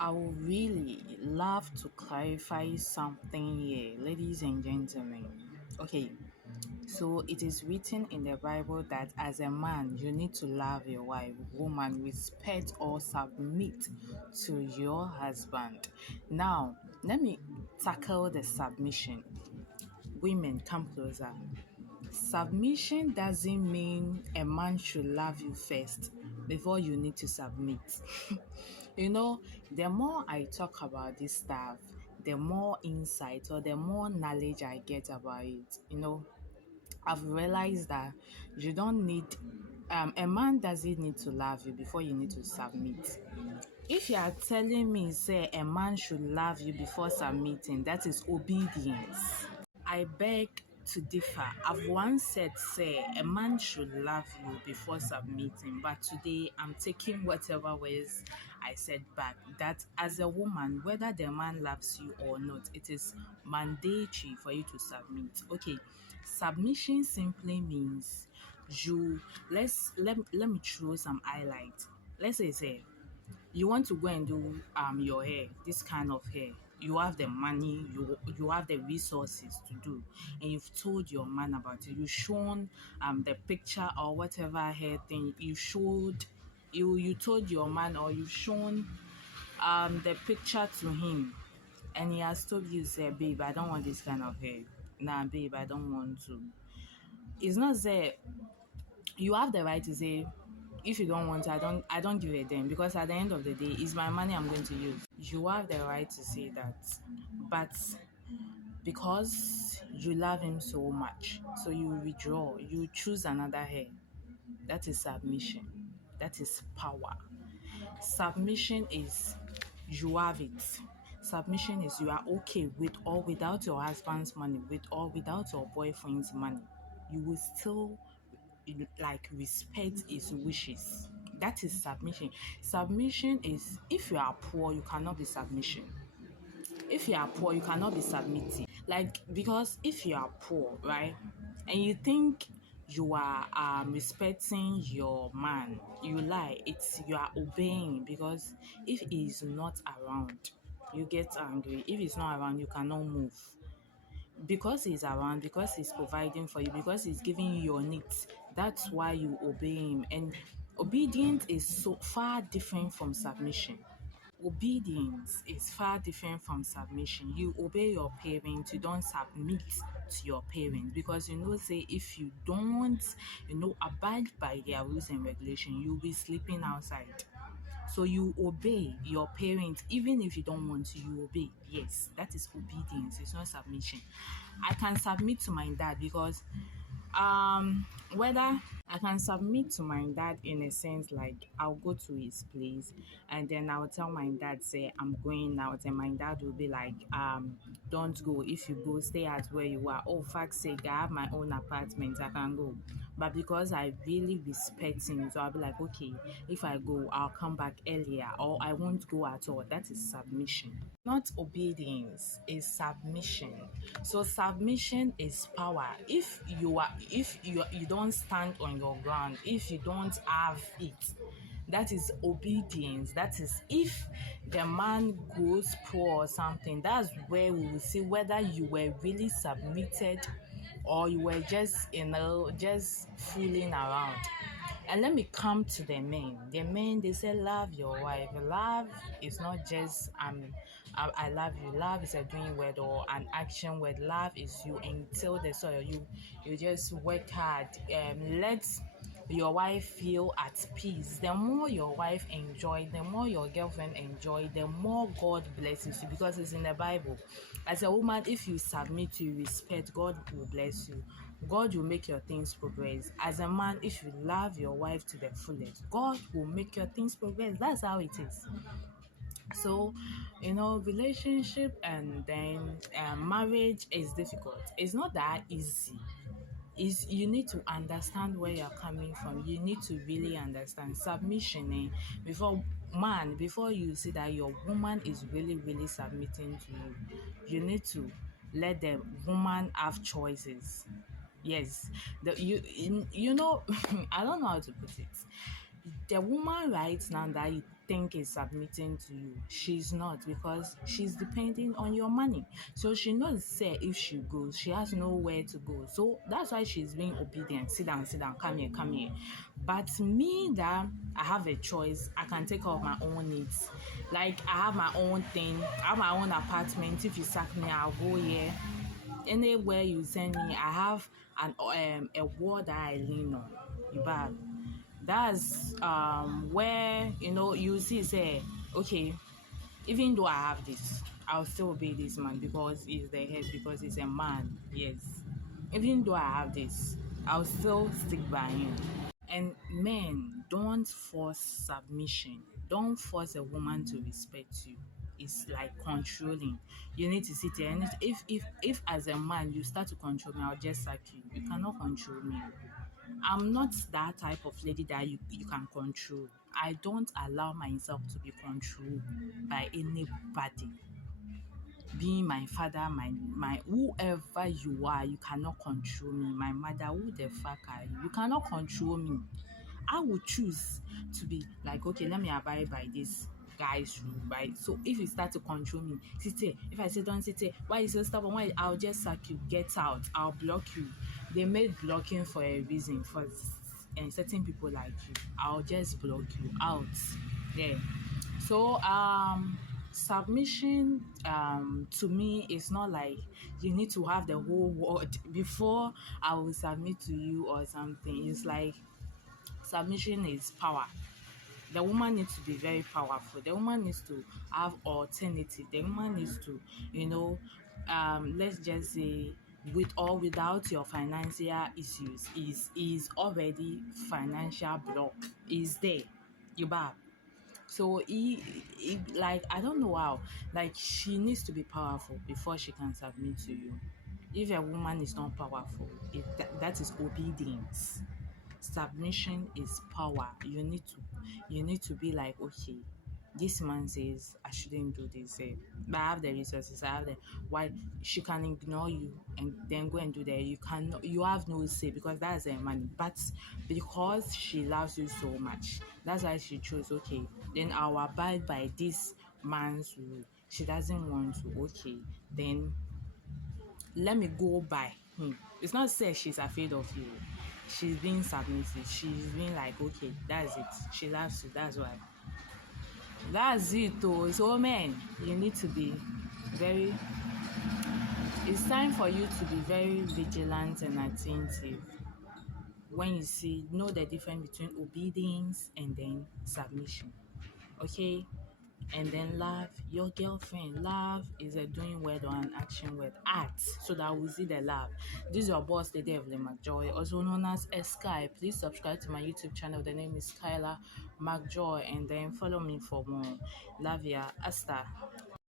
I would really love to clarify something here, ladies and gentlemen. Okay, so it is written in the Bible that as a man, you need to love your wife, woman, respect or submit to your husband. Now, let me tackle the submission. Women, come closer. Submission doesn't mean a man should love you first before you need to submit. The more I talk about this stuff, the more insight or the more knowledge I get about it. I've realized that you don't need, a man doesn't need to love you before you need to submit. If you are telling me, say, a man should love you before submitting, that is obedience. I beg to differ. I've once said, say, a man should love you before submitting, but today I'm taking whatever words I said back. That as a woman, whether the man loves you or not, it is mandatory for you to submit. Okay, submission simply means let me throw some highlights. Let's say you want to go and do your hair, this kind of hair. You have the money, you have the resources to do, and you've told your man about it. You've shown the picture or whatever hair thing you showed. You told your man, or you've shown the picture to him, and he has told you, say, babe, I don't want this kind of hair. Nah, babe, I don't want to. It's not there. You have the right to say, if you don't want, I don't give a damn, because at the end of the day, it's my money I'm going to use. You have the right to say that, but because you love him so much, so you withdraw, you choose another hair. That is submission. That is power. Submission is you have it. Submission is you are okay with or without your husband's money, with or without your boyfriend's money. You will still respect his wishes. That is submission. Submission is, if you are poor, you cannot be submission. If you are poor, you cannot be submitting. Because if you are poor, right, and you think you are respecting your man, you lie. You are obeying, because if he is not around, you get angry. If he's not around, you cannot move. Because he's around, because he's providing for you, because he's giving you your needs, that's why you obey him. And obedience is so far different from submission. Obedience is far different from submission. You obey your parents, you don't submit to your parents, because say if you don't abide by their rules and regulations, you'll be sleeping outside. So you obey your parents, even if you don't want to, you obey. Yes, that is obedience. It's not submission. I can submit to my dad because whether I can submit to my dad in a sense, like I'll go to his place and then I'll tell my dad, say I'm going out, and my dad will be like, don't go. If you go, stay at where you are. Oh, fuck's sake, I have my own apartment, I can go. But because I really respect him, so I'll be like, okay, if I go, I'll come back earlier, or I won't go at all. That is submission. Not obedience, is submission. So submission is power. If you don't stand on your ground, if you don't have it, that is obedience. That is, if the man goes poor or something, that's where we will see whether you were really submitted or you were just just fooling around. And let me come to the men. The men, they say love your wife. Love is not just I love you. Love is a doing word or an action word. Love is you until the soil. You just work hard. Let your wife feel at peace. The more your wife enjoy, the more your girlfriend enjoy, the more God blesses you, because it's in the Bible. As a woman, if you submit to respect, God will bless you. God will make your things progress. As a man, if you love your wife to the fullest, God will make your things progress. That's how it is. So, relationship and then marriage is difficult. It's not that easy. You need to understand where you're coming from. You need to really understand submission. Before you see that your woman is really, really submitting to you, you need to let the woman have choices. Yes, I don't know how to put it. The woman right now that think is submitting to you. She's not, because she's depending on your money. So she knows, say, if she goes, she has nowhere to go. So that's why she's being obedient. Sit down, come here, come here. But me, that I have a choice, I can take care of my own needs. Like, I have my own thing, I have my own apartment. If you sack me, I'll go here. Anywhere you send me, I have a wall that I lean on. You bad. That's where you see, say, okay, even though I have this, I'll still obey this man because he's the head, because he's a man. Yes, even though I have this, I'll still stick by him. And men, don't force submission. Don't force a woman to respect you. It's like controlling. You need to sit there. And if as a man you start to control me, I'll just sack you. You cannot control me. I'm not that type of lady that you can control. I don't allow myself to be controlled by anybody. Being my father, my whoever you are, you cannot control me. My mother, who the fuck are you? You cannot control me. I would choose to be like, okay, let me abide by this guy's rule, right? So if you start to control me, sit here. If I say don't sit here, why you so stubborn? Why? I'll just sack you. Get out. I'll block you. They made blocking for a reason, for and certain people like you. I'll just block you out. Yeah. So submission to me is not like you need to have the whole world before I will submit to you or something. It's like submission is power. The woman needs to be very powerful. The woman needs to have alternative. The woman needs to, let's just say, with or without your financial issues, is already financial block. Is there. You bab. So like, I don't know how. Like, she needs to be powerful before she can submit to you. If a woman is not powerful, that is obedience. Submission is power. You need to be like, okay, this man says I shouldn't do this, but I have the resources, I have the why. She can ignore you and then go and do that. You have no say, because that's her money. But because she loves you so much, that's why she chose, okay, then I'll abide by this man's rule. She doesn't want to, okay, then let me go by him. It's not say she's afraid of you. She's being submissive. She's being like, okay, that's it. She loves you. That's why. That's it, though. So, men, you need to be very. It's time for you to be very vigilant and attentive. When you know the difference between obedience and then submission. Okay? And then love your girlfriend. Love is a doing word or an action word. Act so that we see the love. This is your boss, Lady Evelyn McJoy, also known as Sky. Please subscribe to my YouTube channel. The name is Skylah McJoy, and then follow me for more. Love ya. Asta.